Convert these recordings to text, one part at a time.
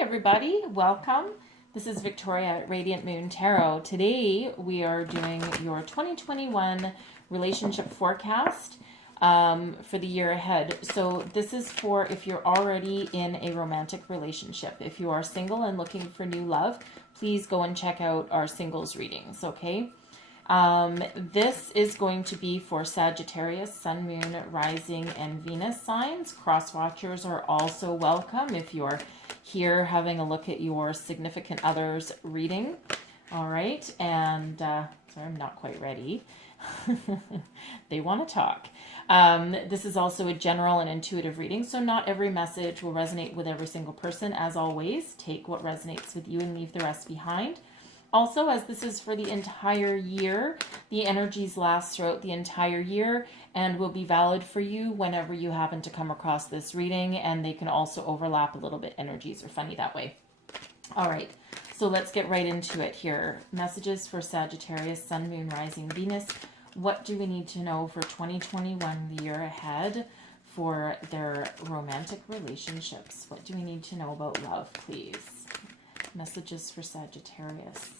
everybody, welcome. This is Victoria at Radiant Moon Tarot. Today we are doing your 2021 relationship forecast for the year ahead. So this is for if you're already in a romantic relationship. If you are single and looking for new love, please go and check out our singles readings, okay? This is going to be for Sagittarius, Sun, Moon, Rising, and Venus signs. Cross watchers are also welcome if you're here having a look at your significant other's reading. All right, and sorry, I'm not quite ready. They want to talk. This is also a general and intuitive reading, so not every message will resonate with every single person. As always, take what resonates with you and leave the rest behind. Also, as this is for the entire year, the energies last throughout the entire year and will be valid for you whenever you happen to come across this reading, and they can also overlap a little bit. Energies are funny that way. All right, so let's get right into it here. Messages for Sagittarius, Sun, Moon, Rising, Venus. What do we need to know for 2021, the year ahead, for their romantic relationships? What do we need to know about love, please? Messages for Sagittarius.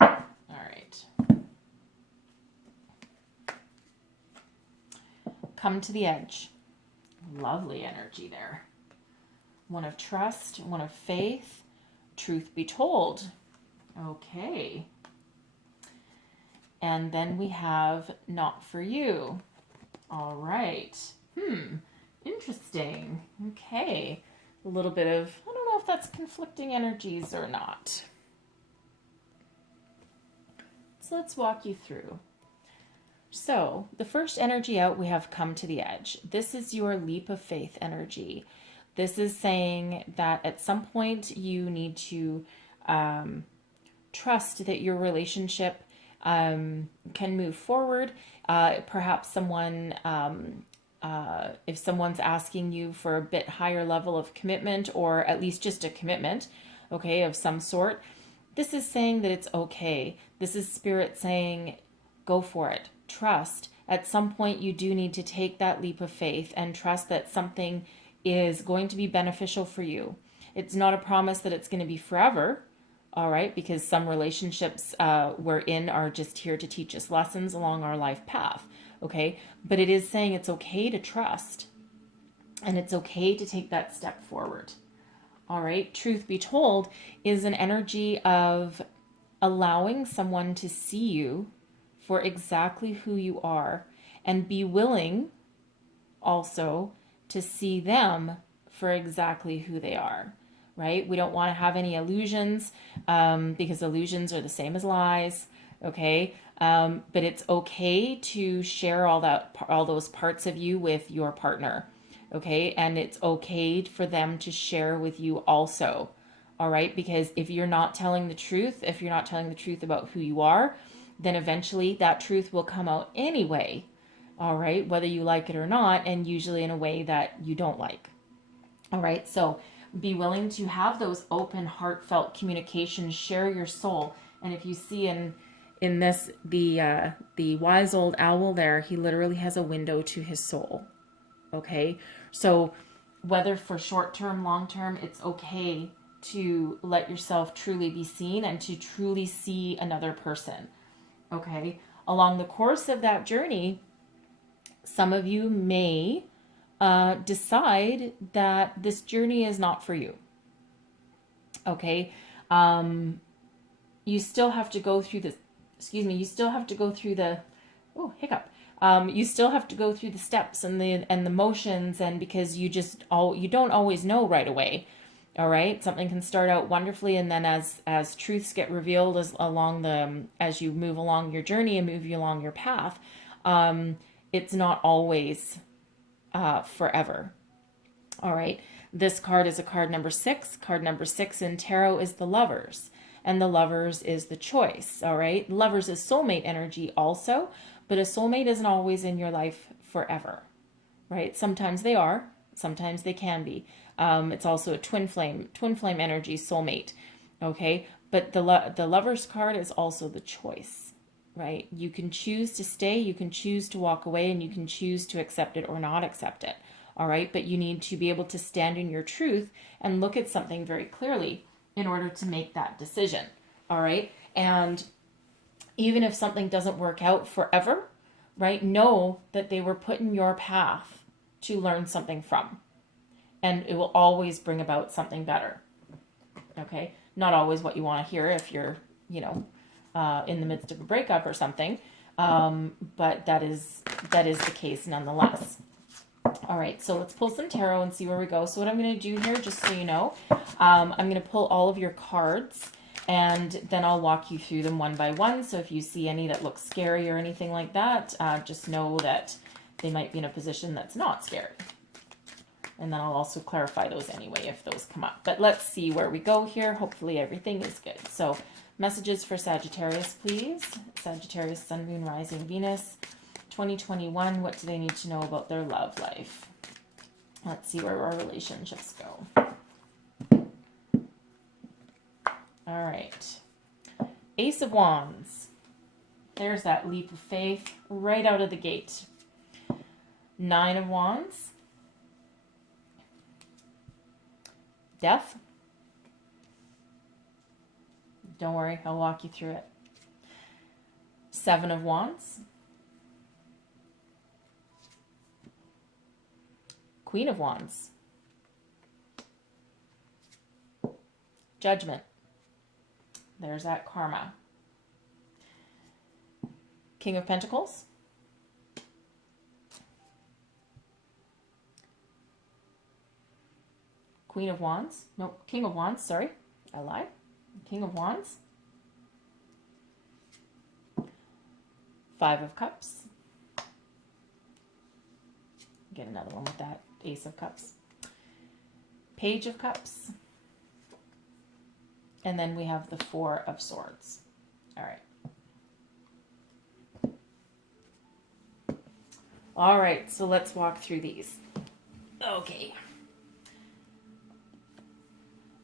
All right. Come to the edge. Lovely energy there. One of trust, one of faith. Truth be told. Okay. And then we have not for you. All right. Interesting. Okay. A little bit of, I don't know if that's conflicting energies or not. So let's walk you through. So the first energy out, we have come to the edge. This is your leap of faith energy. This is saying that at some point you need to trust that your relationship can move forward. Perhaps someone... if someone's asking you for a bit higher level of commitment, or at least just a commitment, okay, of some sort, this is saying that it's okay. This is Spirit saying, go for it. Trust. At some point, you do need to take that leap of faith and trust that something is going to be beneficial for you. It's not a promise that it's going to be forever, all right, because some relationships we're in are just here to teach us lessons along our life path. Okay, but it is saying it's okay to trust and it's okay to take that step forward. All right, truth be told is an energy of allowing someone to see you for exactly who you are and be willing also to see them for exactly who they are, right? We don't want to have any illusions because illusions are the same as lies, okay? But it's okay to share all those parts of you with your partner, okay? And it's okay for them to share with you also, all right? Because if you're not telling the truth, if you're not telling the truth about who you are, then eventually that truth will come out anyway, all right? Whether you like it or not, and usually in a way that you don't like, all right? So be willing to have those open, heartfelt communications, share your soul. And if you see in this, the wise old owl there, he literally has a window to his soul. Okay, so whether for short term, long term, it's okay to let yourself truly be seen and to truly see another person. Okay, along the course of that journey, some of you may decide that this journey is not for you. Okay, you still have to go through this. You still have to go through the, you still have to go through the steps and the motions, and because you don't always know right away. All right, something can start out wonderfully, and then as truths get revealed as you move along your journey and move you along your path, it's not always forever. All right, this card is a card number 6. Card number 6 in tarot is the Lovers. And the Lovers is the choice, all right? Lovers is soulmate energy also, but a soulmate isn't always in your life forever, right? Sometimes they are, sometimes they can be. It's also a twin flame energy soulmate, okay? But the Lovers card is also the choice, right? You can choose to stay, you can choose to walk away, and you can choose to accept it or not accept it, All right. But you need to be able to stand in your truth and look at something very clearly in order to make that decision. All right. And even if something doesn't work out forever, right, know that they were put in your path to learn something from. And it will always bring about something better. Okay. Not always what you want to hear if you're, in the midst of a breakup or something. But that is the case nonetheless. All right, so let's pull some tarot and see where we go. So what I'm going to do here, just so you know, I'm going to pull all of your cards, and then I'll walk you through them one by one. So if you see any that look scary or anything like that, just know that they might be in a position that's not scary. And then I'll also clarify those anyway if those come up. But let's see where we go here. Hopefully everything is good. So messages for Sagittarius, please. Sagittarius, Sun, Moon, Rising, Venus. 2021, what do they need to know about their love life? Let's see where our relationships go. All right. Ace of Wands. There's that leap of faith right out of the gate. 9 of Wands. Death. Don't worry, I'll walk you through it. 7 of Wands. Queen of Wands. Judgment. There's that karma. King of Pentacles. Queen of Wands. No, King of Wands, sorry. I lied. King of Wands. 5 of Cups. Get another one with that. Ace of Cups. Page of Cups. And then we have the 4 of Swords. All right. All right, so let's walk through these. Okay.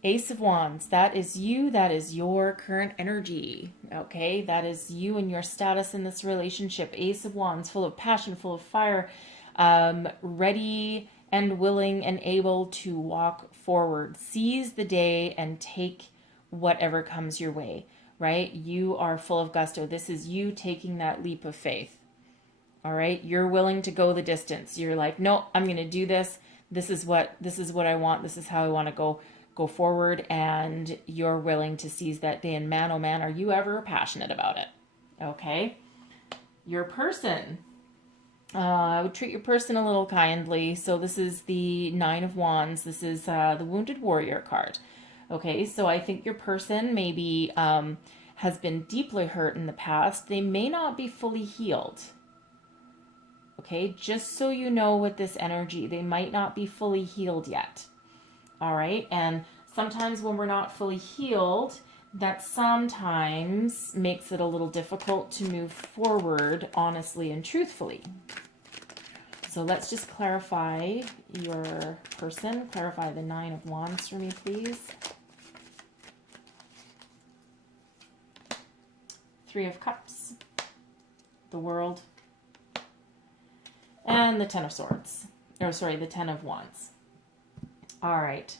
Ace of Wands, that is you, that is your current energy, okay? That is you and your status in this relationship. Ace of Wands, full of passion, full of fire, ready and willing and able to walk forward. Seize the day and take whatever comes your way, right? You are full of gusto. This is you taking that leap of faith, all right? You're willing to go the distance. You're like, no, I'm going to do this. This is what I want. This is how I want to go forward, and you're willing to seize that day. And man, oh man, are you ever passionate about it? Okay. Your person, I would treat your person a little kindly. So this is the 9 of Wands. This is the Wounded Warrior card. Okay, so I think your person maybe has been deeply hurt in the past. They may not be fully healed. Okay, just so you know with this energy, they might not be fully healed yet. All right. And sometimes when we're not fully healed, that sometimes makes it a little difficult to move forward honestly and truthfully. So let's just clarify your person. Clarify the 9 of Wands for me, please. 3 of Cups, the World, and the 10 of Swords. Or sorry, the 10 of Wands. All right.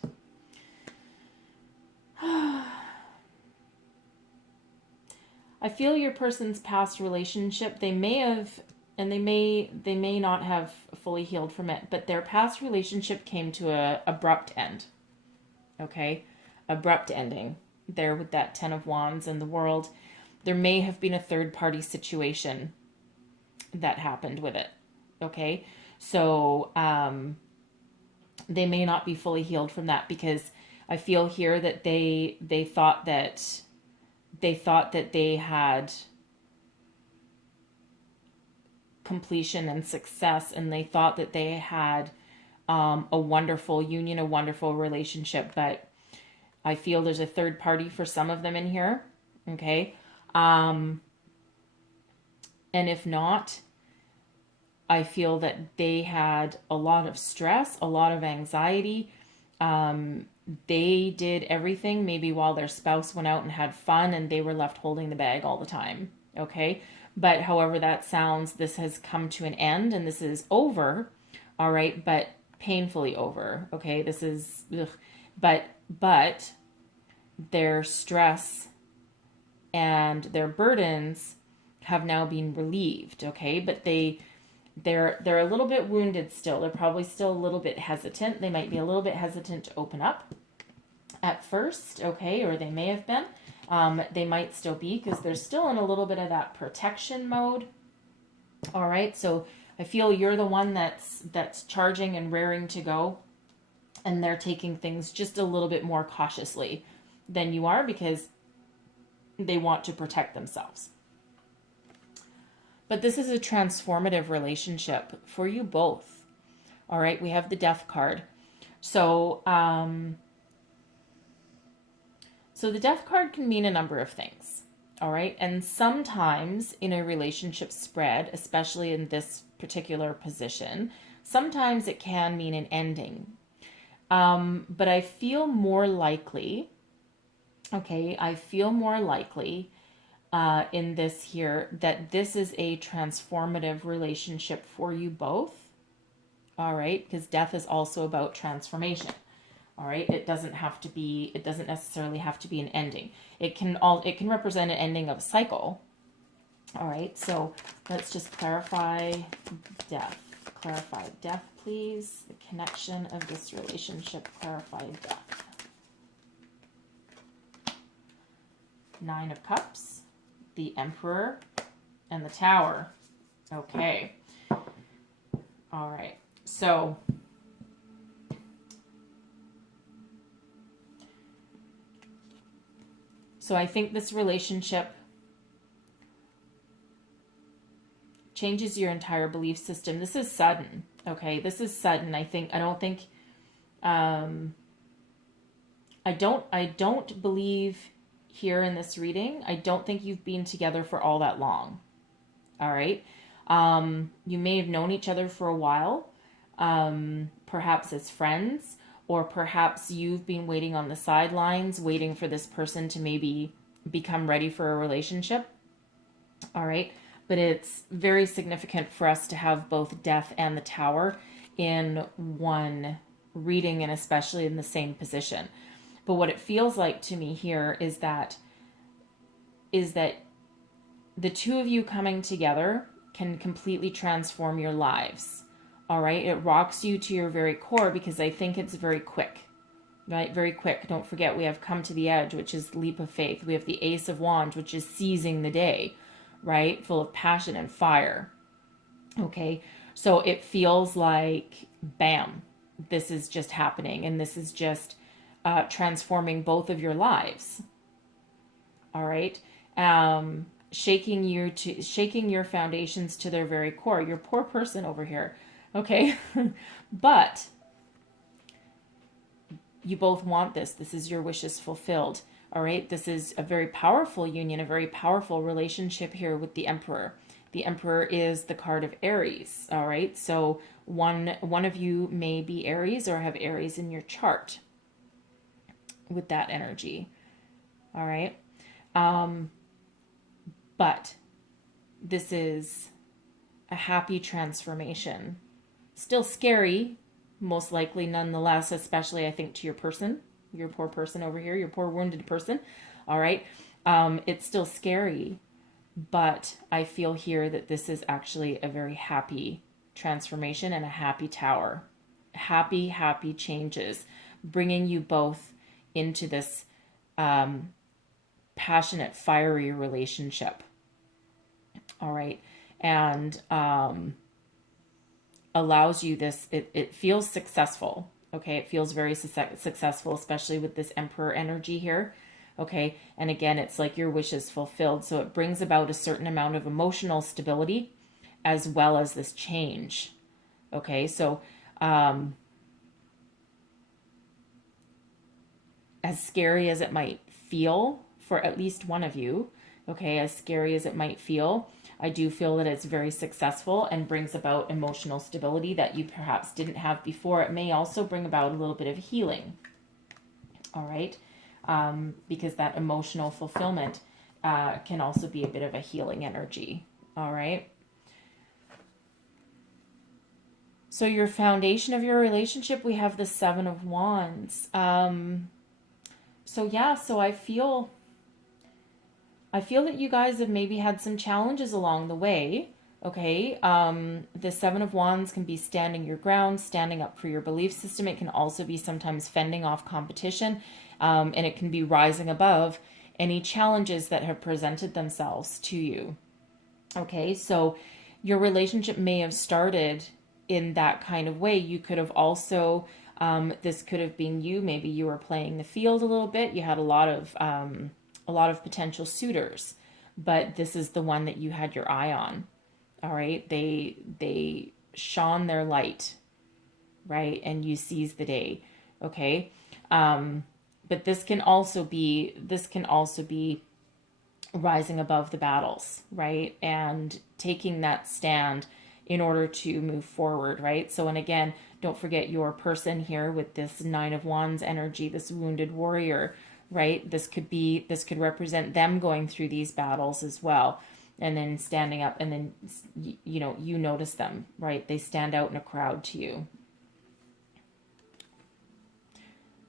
I feel your person's past relationship, they may have, and they may not have fully healed from it, but their past relationship came to a abrupt end. Okay? Abrupt ending. There with that 10 of Wands and the World. There may have been a third party situation that happened with it. Okay? So, they may not be fully healed from that, because I feel here that they thought that they had completion and success, and they thought that they had a wonderful union, a wonderful relationship, but I feel there's a third party for some of them in here. Okay. And if not, I feel that they had a lot of stress, a lot of anxiety. They did everything maybe while their spouse went out and had fun, and they were left holding the bag all the time. Okay. But however that sounds, this has come to an end and this is over. All right. But painfully over. Okay, this is, ugh. But their stress and their burdens have now been relieved. Okay, but they're a little bit wounded still. They're probably still a little bit hesitant. They might be a little bit hesitant to open up at first, okay, or they may have been. They might still be, because they're still in a little bit of that protection mode. All right, so I feel you're the one that's charging and raring to go, and they're taking things just a little bit more cautiously than you are, because they want to protect themselves. But this is a transformative relationship for you both. All right, we have the Death card. So, so the Death card can mean a number of things. All right, and sometimes in a relationship spread, especially in this particular position, sometimes it can mean an ending. But I feel more likely, okay, I feel more likely in this here that this is a transformative relationship for you both. All right, because death is also about transformation. All right, it doesn't necessarily have to be an ending. It can represent an ending of a cycle. All right, so let's just clarify death. Clarify death, please. The connection of this relationship. Clarify death. 9 of Cups, the Emperor, and the Tower. Okay. All right. So I think this relationship changes your entire belief system. This is sudden. Okay, this is sudden. I don't believe here in this reading, I don't think you've been together for all that long. All right. You may have known each other for a while, perhaps as friends, or perhaps you've been waiting on the sidelines, waiting for this person to maybe become ready for a relationship. All right. But it's very significant for us to have both death and the Tower in one reading, and especially in the same position. But what it feels like to me here is that the two of you coming together can completely transform your lives. All right. It rocks you to your very core, because I think it's very quick, right? Very quick. Don't forget, we have come to the edge, which is leap of faith. We have the Ace of Wands, which is seizing the day, right? Full of passion and fire. Okay. So it feels like, bam, this is just happening. And this is just transforming both of your lives. All right. Shaking your foundations to their very core. You're a poor person over here. Okay. But you both want this. This is your wishes fulfilled. All right. This is a very powerful union, a very powerful relationship here with the Emperor. The Emperor is the card of Aries. All right. So one of you may be Aries or have Aries in your chart with that energy. All right. But this is a happy transformation. Still scary, most likely nonetheless, especially I think to your person, your poor person over here, your poor wounded person. All right. It's still scary, but I feel here that this is actually a very happy transformation and a happy Tower. Happy changes, bringing you both into this passionate, fiery relationship. All right. And allows you this, it feels successful. Okay. It feels very successful, especially with this Emperor energy here. Okay. And again, it's like your wish is fulfilled. So it brings about a certain amount of emotional stability as well as this change. Okay. So, as scary as it might feel for at least one of you, okay, as scary as it might feel, I do feel that it's very successful and brings about emotional stability that you perhaps didn't have before. It may also bring about a little bit of healing. All right. Because that emotional fulfillment can also be a bit of a healing energy. All right. So your foundation of your relationship, we have the Seven of Wands. So yeah, so I feel that you guys have maybe had some challenges along the way. Okay. The Seven of Wands can be standing your ground, standing up for your belief system. It can also be sometimes fending off competition. And it can be rising above any challenges that have presented themselves to you. Okay. So your relationship may have started in that kind of way. You could have also, this could have been you. Maybe you were playing the field a little bit. You had a lot of potential suitors, but this is the one that you had your eye on. All right. They shone their light, right? And you seized the day. Okay. But this can also be rising above the battles, right? And taking that stand in order to move forward, right? So, and again, don't forget your person here with this Nine of Wands energy, this wounded warrior, right? This could represent them going through these battles as well. And then standing up, and then, you notice them, right? They stand out in a crowd to you.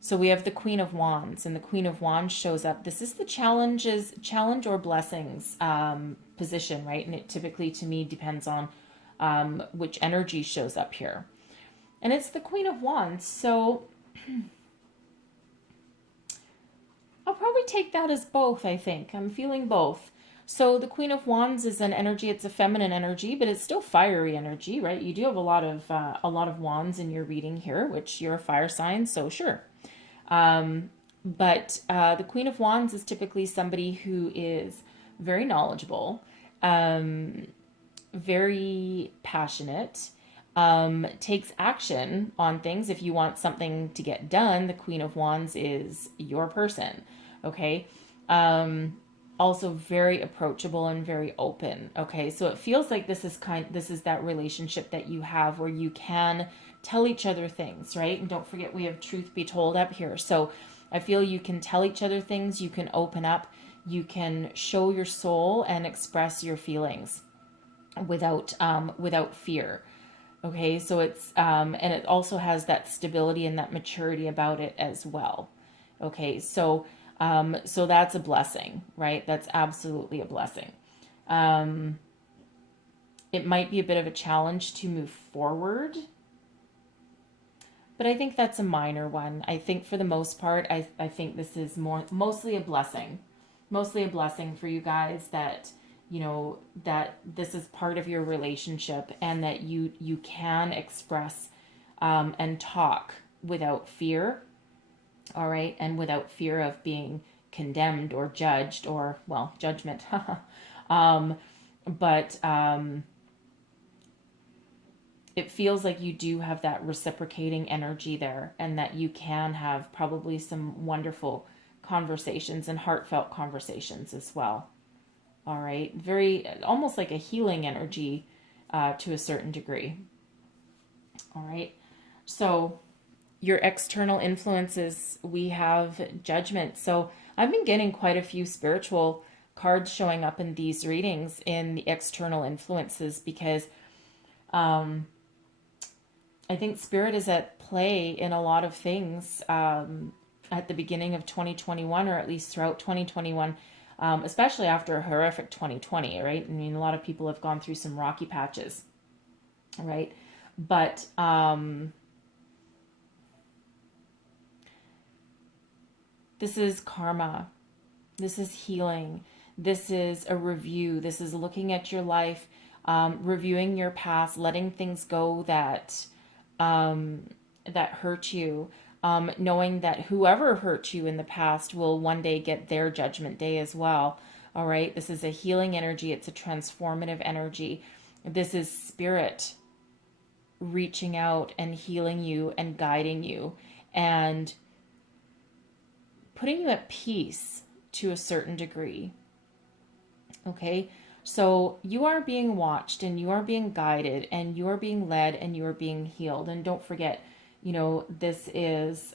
So we have the Queen of Wands, and the Queen of Wands shows up. This is the challenge or blessings position, right? And it typically, to me, depends on which energy shows up here. And it's the Queen of Wands. So I'll probably take that as both, I think. I'm feeling both. So the Queen of Wands is an energy, it's a feminine energy, but it's still fiery energy, right? You do have a lot of wands in your reading here, which you're a fire sign, so sure. But the Queen of Wands is typically somebody who is very knowledgeable, very passionate, takes action on things. If you want something to get done, the Queen of Wands is your person. Okay. Also very approachable and very open. Okay. So it feels like this is that relationship that you have where you can tell each other things, right? And don't forget, we have truth be told up here. So I feel you can tell each other things, you can open up, you can show your soul and express your feelings without fear. Okay, so it's and it also has that stability and that maturity about it as well. Okay, so so that's a blessing, right? That's absolutely a blessing. It might be a bit of a challenge to move forward, but I think that's a minor one. I think for the most part, I think this is mostly a blessing. Mostly a blessing for you guys that, that this is part of your relationship and that you can express and talk without fear. All right. And without fear of being condemned or judged or, well, judgment. But it feels like you do have that reciprocating energy there, and that you can have probably some wonderful conversations and heartfelt conversations as well. All right. Very, almost like a healing energy to a certain degree. All right. So your external influences, we have Judgment. So I've been getting quite a few spiritual cards showing up in these readings in the external influences, because I think Spirit is at play in a lot of things at the beginning of 2021, or at least throughout 2021, especially after a horrific 2020, right? I mean, a lot of people have gone through some rocky patches, right? But this is karma. This is healing. This is a review. This is looking at your life, reviewing your past, letting things go that hurt you, knowing that whoever hurt you in the past will one day get their judgment day as well. All right. This is a healing energy. It's a transformative energy. This is Spirit reaching out and healing you and guiding you and putting you at peace to a certain degree. Okay. So you are being watched and you are being guided and you are being led and you are being healed. And don't forget, this is,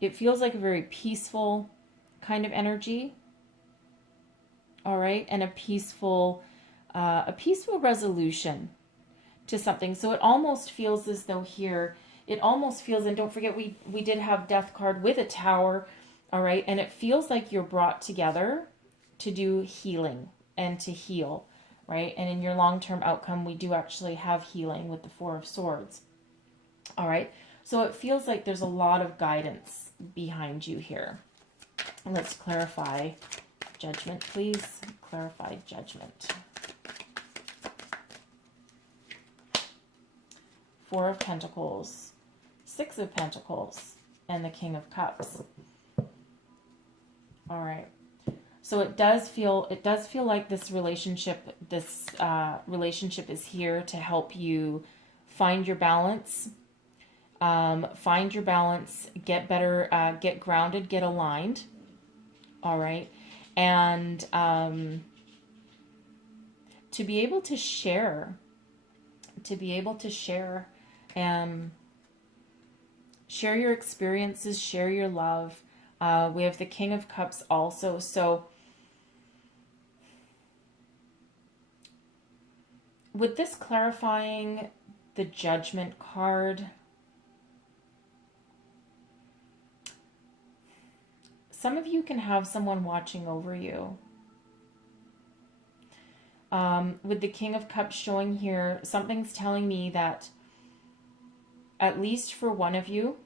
it feels like a very peaceful kind of energy. All right. And a peaceful a peaceful resolution to something. So it almost feels as though here, it almost feels, and don't forget we did have Death card with a Tower, all right? And it feels like you're brought together to do healing and to heal, right? And in your long-term outcome, we do actually have healing with the Four of Swords, all right? So it feels like there's a lot of guidance behind you here. Let's clarify Judgment, please. Clarify Judgment. Four of Pentacles, Six of Pentacles, and the King of Cups. All right. So it does feel like this relationship is here to help you find your balance. Get better, get grounded, get aligned. All right. And to be able to share share your experiences, share your love. We have the King of Cups also. So with this clarifying the Judgment card, some of you can have someone watching over you. With the King of Cups showing here, something's telling me that at least for one of you,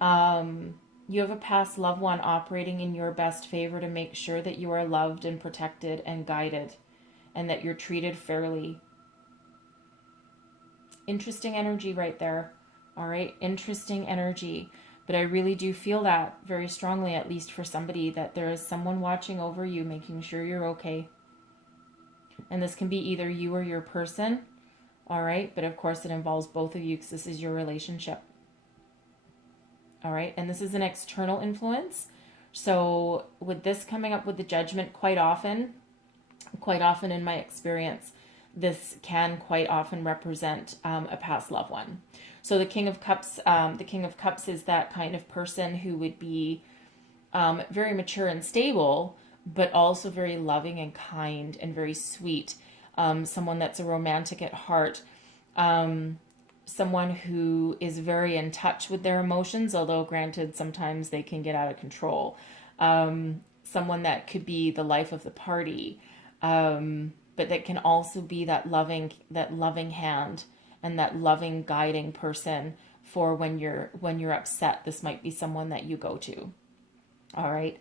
you have a past loved one operating in your best favor to make sure that you are loved and protected and guided and that you're treated fairly. Interesting energy right there. All right, interesting energy. But I really do feel that very strongly, at least for somebody, that there is someone watching over you, making sure you're okay. And this can be either you or your person, all right? But of course it involves both of you because this is your relationship. All right, and this is an external influence. So with this coming up with the Judgment, quite often in my experience, this can quite often represent a past loved one. So the King of Cups is that kind of person who would be very mature and stable, but also very loving and kind and very sweet. Someone that's a romantic at heart. Someone who is very in touch with their emotions, although granted, sometimes they can get out of control. Someone that could be the life of the party, but that can also be that loving hand and that loving guiding person for when you're upset. This might be someone that you go to. All right.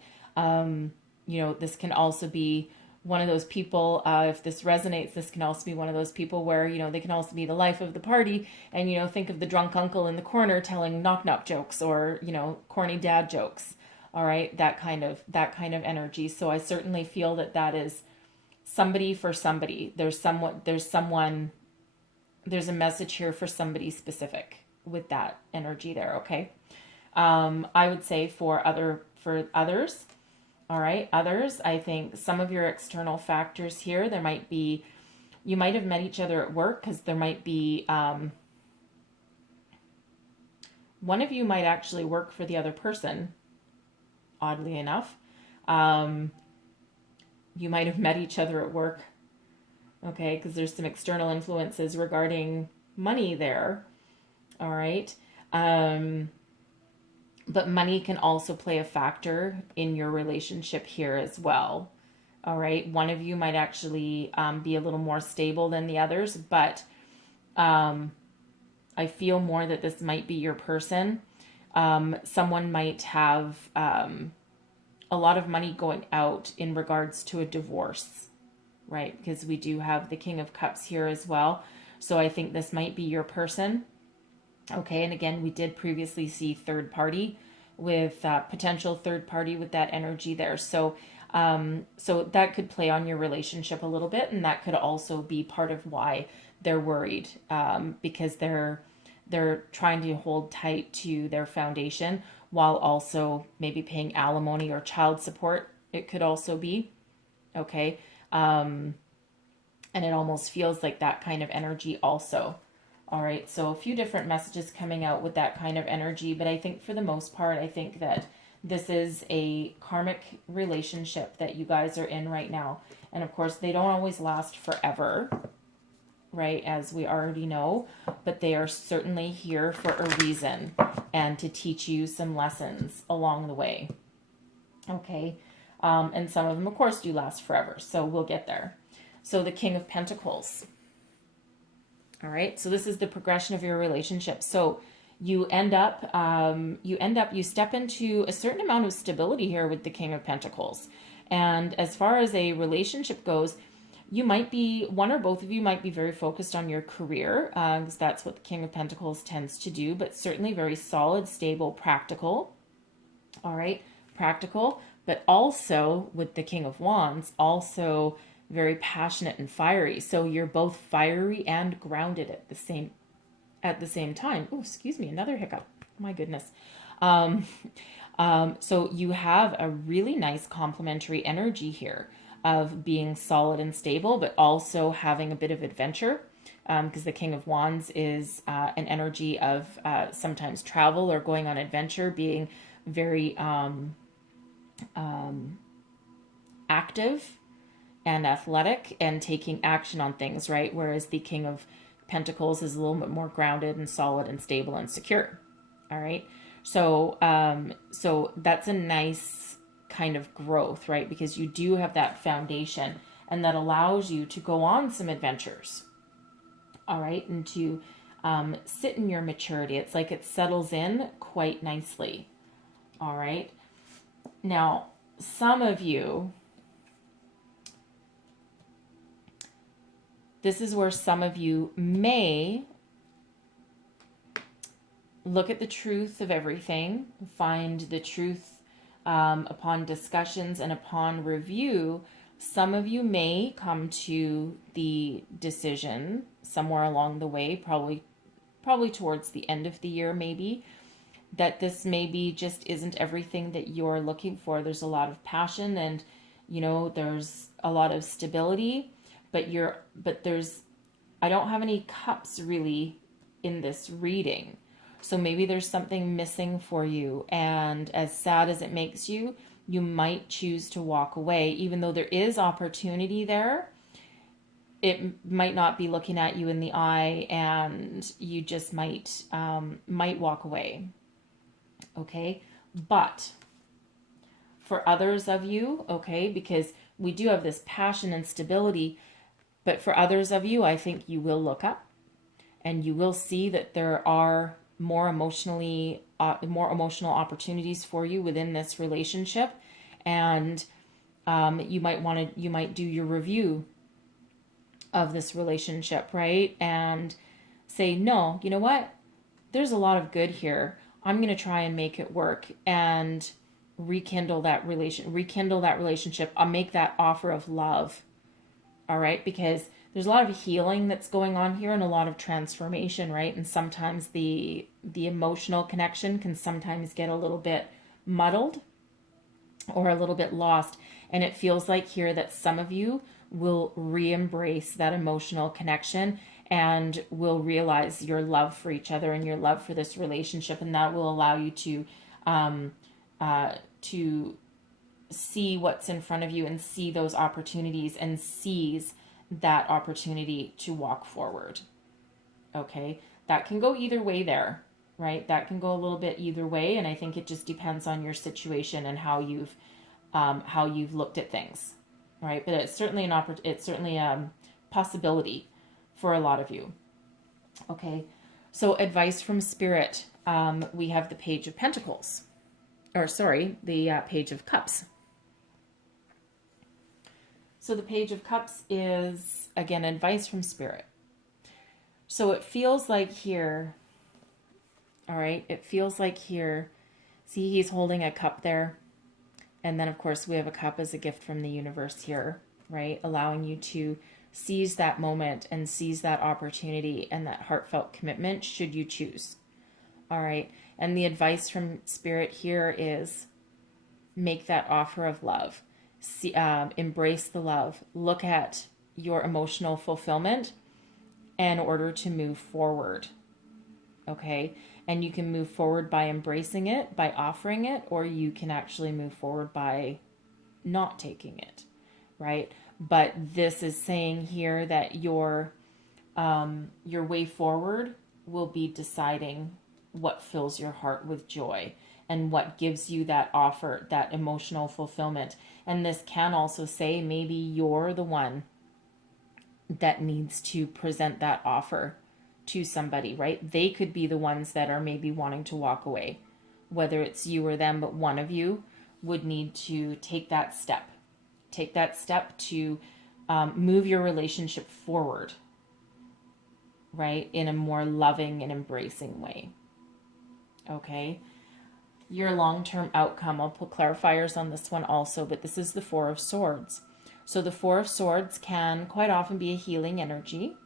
This can also be one of those people, if this resonates, this can also be one of those people where, they can also be the life of the party and, think of the drunk uncle in the corner telling knock-knock jokes or, corny dad jokes. All right. That kind of energy. So I certainly feel that is somebody for somebody. There's a message here for somebody specific with that energy there. Okay. I would say for others, all right, others, I think some of your external factors here, you might have met each other at work because there might be, one of you might actually work for the other person, oddly enough. You might have met each other at work, okay, because there's some external influences regarding money there, all right? But money can also play a factor in your relationship here as well. All right. One of you might actually be a little more stable than the others, but I feel more that this might be your person. Someone might have a lot of money going out in regards to a divorce, right? Because we do have the King of Cups here as well. So I think this might be your person. Okay, and again, we did previously see third party with potential third party with that energy there. So that could play on your relationship a little bit, and that could also be part of why they're worried, because they're trying to hold tight to their foundation while also maybe paying alimony or child support. It could also be, okay, and it almost feels like that kind of energy also. All right, so a few different messages coming out with that kind of energy, but I think for the most part, I think that This is a karmic relationship that you guys are in right now. And of course, they don't always last forever, right, as we already know, but they are certainly here for a reason and to teach you some lessons along the way. Okay. And some of them, of course, do last forever. So we'll get there. So the King of Pentacles. All right. So this is the progression of your relationship. So you step into a certain amount of stability here with the King of Pentacles. And as far as a relationship goes, you might be, one or both of you might be very focused on your career, because that's what the King of Pentacles tends to do, but certainly very solid, stable, practical. All right, practical, but also with the King of Wands, also very passionate and fiery. So you're both fiery and grounded at the same time. Oh, excuse me, another hiccup. My goodness. So you have a really nice complementary energy here of being solid and stable, but also having a bit of adventure, because the King of Wands is an energy of sometimes travel or going on adventure, being very active and athletic and taking action on things, right? Whereas the King of Pentacles is a little bit more grounded and solid and stable and secure. All right. So, so that's a nice kind of growth, right? Because you do have that foundation and that allows you to go on some adventures. All right. And to sit in your maturity. It's like it settles in quite nicely. All right. Now, some of you, this is where some of you may look at the truth of everything, find the truth upon discussions and upon review. Some of you may come to the decision somewhere along the way, probably towards the end of the year, maybe, that this maybe just isn't everything that you're looking for. There's a lot of passion and, you know, there's a lot of stability, but I don't have any cups really in this reading. So maybe there's something missing for you. And as sad as it makes you, you might choose to walk away, even though there is opportunity there. It might not be looking at you in the eye, and you just might walk away. Okay. But for others of you, okay, because we do have this passion and stability, but for others of you, I think you will look up and you will see that there are more emotional opportunities for you within this relationship. And you might do your review of this relationship, right? And say, no, you know what? There's a lot of good here. I'm going to try and make it work and rekindle that relationship. I'll make that offer of love. All right. Because there's a lot of healing that's going on here and a lot of transformation, right? And sometimes the emotional connection can sometimes get a little bit muddled or a little bit lost. And it feels like here that some of you will re-embrace that emotional connection and will realize your love for each other and your love for this relationship. And that will allow you to see what's in front of you and see those opportunities and seize that opportunity to walk forward. Okay. That can go either way there, right? That can go a little bit either way. And I think it just depends on your situation and how you've looked at things, right? But it's certainly it's certainly a possibility for a lot of you. Okay. So advice from Spirit. We have the Page of Pentacles, the Page of Cups. So the Page of Cups is, again, advice from Spirit. So it feels like here, all right, see, he's holding a cup there. And then, of course, we have a cup as a gift from the universe here, right? Allowing you to seize that moment and seize that opportunity and that heartfelt commitment should you choose. All right. And the advice from Spirit here is make that offer of love. Embrace the love. Look at your emotional fulfillment in order to move forward. Okay. And you can move forward by embracing it, by offering it, or you can actually move forward by not taking it, right? But this is saying here that your way forward will be deciding what fills your heart with joy and what gives you that offer, that emotional fulfillment. And this can also say maybe you're the one that needs to present that offer to somebody, right? They could be the ones that are maybe wanting to walk away, whether it's you or them, but one of you would need to take that step. Take that step to move your relationship forward, right? In a more loving and embracing way. Okay. Your long-term outcome, I'll put clarifiers on this one also, but this is the Four of Swords. So the Four of Swords can quite often be a healing energy.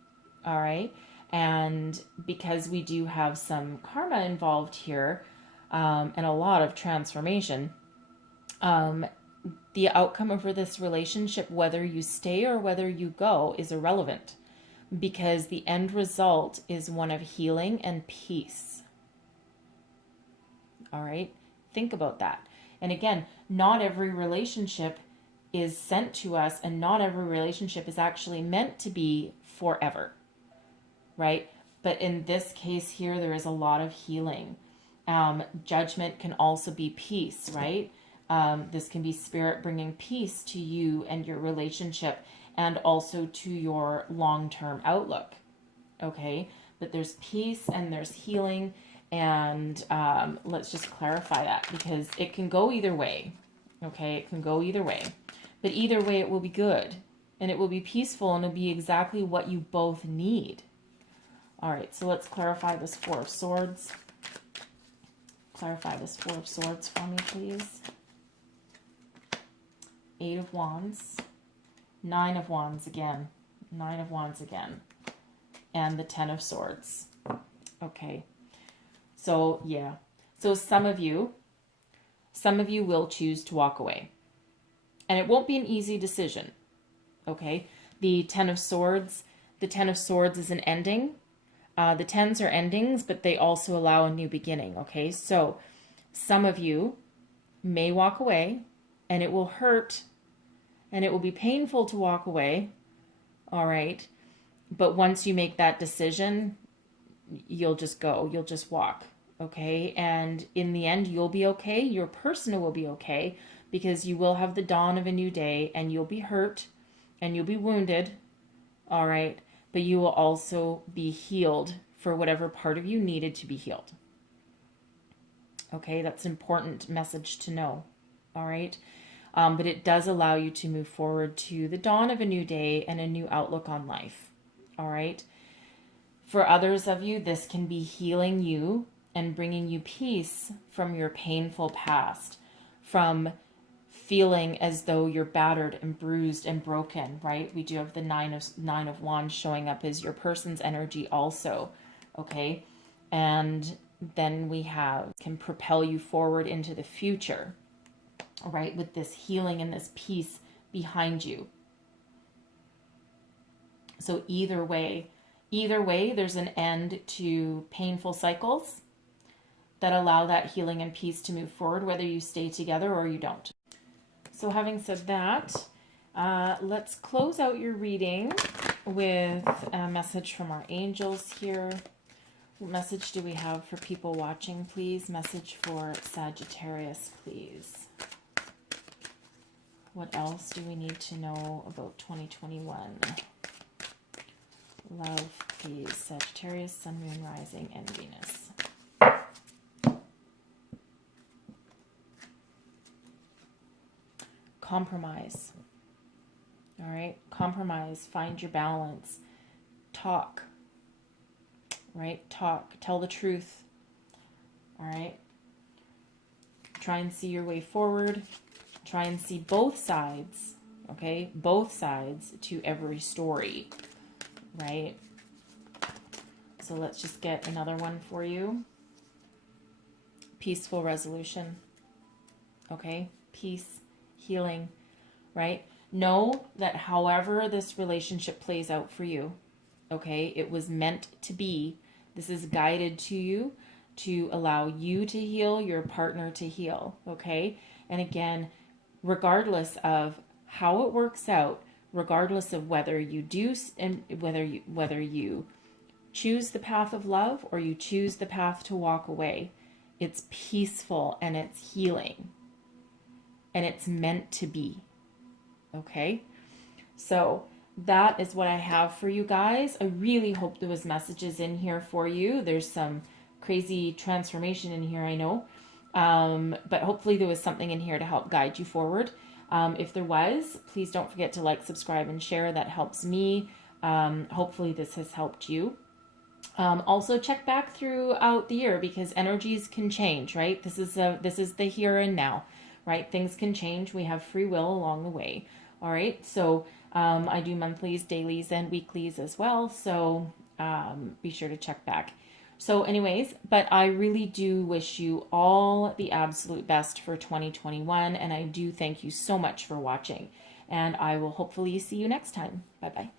All right. And because we do have some karma involved here, and a lot of transformation, the outcome of this relationship, whether you stay or whether you go, is irrelevant, because the end result is one of healing and peace. All right. Think about that. And again, not every relationship is sent to us, and not every relationship is actually meant to be forever, right? But in this case here, there is a lot of healing. Judgment can also be peace, right? This can be spirit bringing peace to you and your relationship, and also to your long-term outlook. Okay, but there's peace and there's healing, and let's just clarify that, because it can go either way. Okay, it can go either way, but either way it will be good, and it will be peaceful, and it'll be exactly what you both need. All right, so let's clarify this Four of Swords. Clarify this Four of Swords for me, please. Eight of Wands, Nine of Wands again, Nine of Wands again, and the Ten of Swords. Okay, so yeah, so some of you will choose to walk away, and it won't be an easy decision. Okay, the Ten of Swords is an ending. The tens are endings, but they also allow a new beginning. Okay, so some of you may walk away, and it will hurt, and it will be painful to walk away. All right, but once you make that decision, you'll just go, you'll just walk. Okay, and in the end, you'll be okay. Your person will be okay, because you will have the dawn of a new day, and you'll be hurt, and you'll be wounded. All right, but you will also be healed for whatever part of you needed to be healed. Okay, that's an important message to know. All right, but it does allow you to move forward to the dawn of a new day and a new outlook on life. All right, for others of you, this can be healing you and bringing you peace from your painful past, from feeling as though you're battered and bruised and broken, right? We do have the Nine of Wands showing up as your person's energy also, okay? And then we can propel you forward into the future, right? With this healing and this peace behind you. So either way, there's an end to painful cycles that allow that healing and peace to move forward, whether you stay together or you don't. So having said that, let's close out your reading with a message from our angels here. What message do we have for people watching, please? Message for Sagittarius, please. What else do we need to know about 2021? Love, please. Sagittarius, Sun, Moon, Rising, and Venus. Compromise. All right, compromise. Find your balance. Talk. Right, talk. Tell the truth. All right. Try and see your way forward. Try and see both sides. Okay, both sides to every story. Right. So let's just get another one for you. Peaceful resolution. Okay, peace. Healing, right? Know that however this relationship plays out for you, okay, it was meant to be. This is guided to you. to allow you to heal, your partner to heal. Okay. And again, regardless of how it works out, regardless of whether you do and whether you choose the path of love or you choose the path to walk away, it's peaceful and it's healing and it's meant to be. Okay? So that is what I have for you guys. I really hope there was messages in here for you. There's some crazy transformation in here, I know. But hopefully there was something in here to help guide you forward. If there was, please don't forget to like, subscribe, and share. That helps me. Hopefully this has helped you. Also check back throughout the year because energies can change, right? This is the here and now, right? Things can change. We have free will along the way. All right. So, I do monthlies, dailies, and weeklies as well. So, be sure to check back. So anyways, but I really do wish you all the absolute best for 2021. And I do thank you so much for watching. And I will hopefully see you next time. Bye-bye.